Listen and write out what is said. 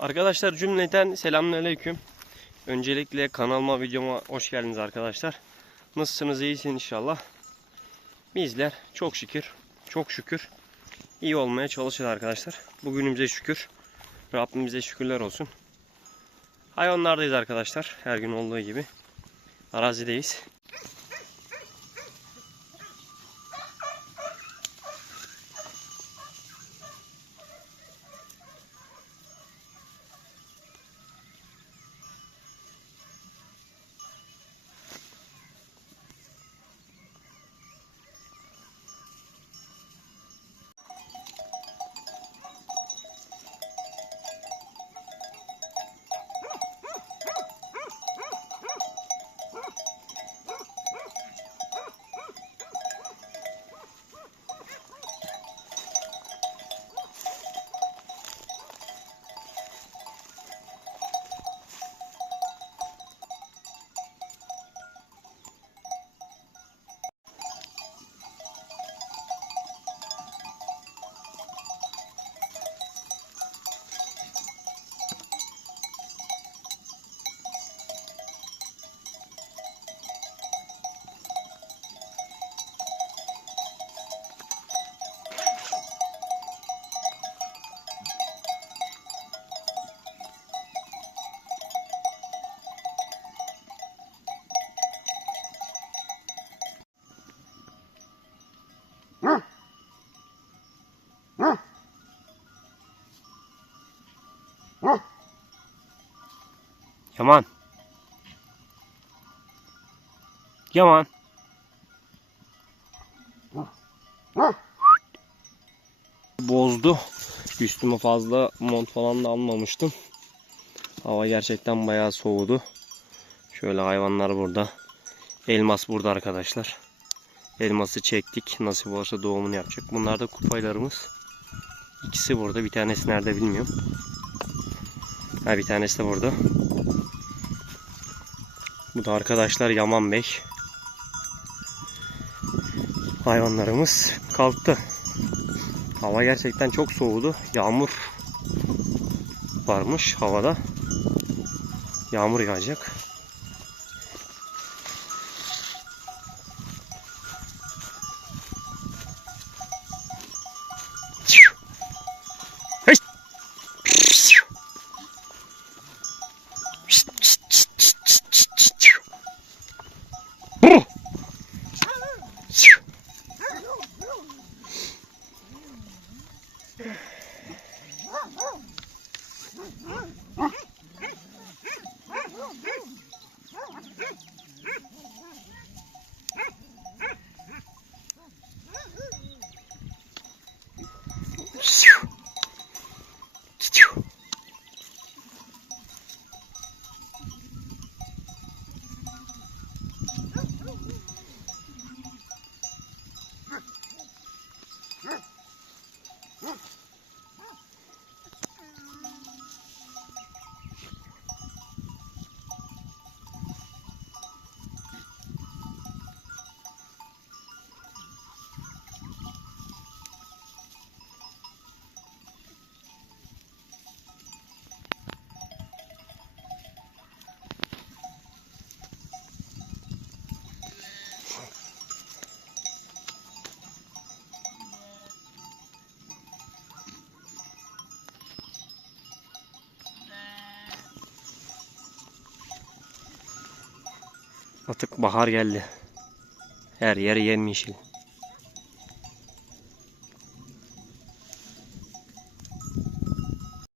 Arkadaşlar cümleten selamünaleyküm. Öncelikle kanalıma videoma hoş geldiniz arkadaşlar. Nasılsınız iyisiniz inşallah. Bizler çok şükür çok şükür iyi olmaya çalışıyoruz arkadaşlar. Bugünümüze şükür. Rabbimize şükürler olsun. Hayvanlardayız arkadaşlar. Her gün olduğu gibi. Arazideyiz. Yaman. Yaman. Bozdu. Üstüme fazla mont falan da almamıştım. Hava gerçekten bayağı soğudu. Şöyle hayvanlar burada. Elmas burada arkadaşlar. Elması çektik. Nasip olursa doğumunu yapacak. Bunlar da kupaylarımız. İkisi burada. Bir tanesi nerede bilmiyorum. Ha bir tanesi de burada. Bu da arkadaşlar Yaman Bey. Hayvanlarımız kalktı. Hava gerçekten çok soğudu. Yağmur varmış havada. Yağmur yağacak. Phew. Artık bahar geldi. Her yer yemyeşil.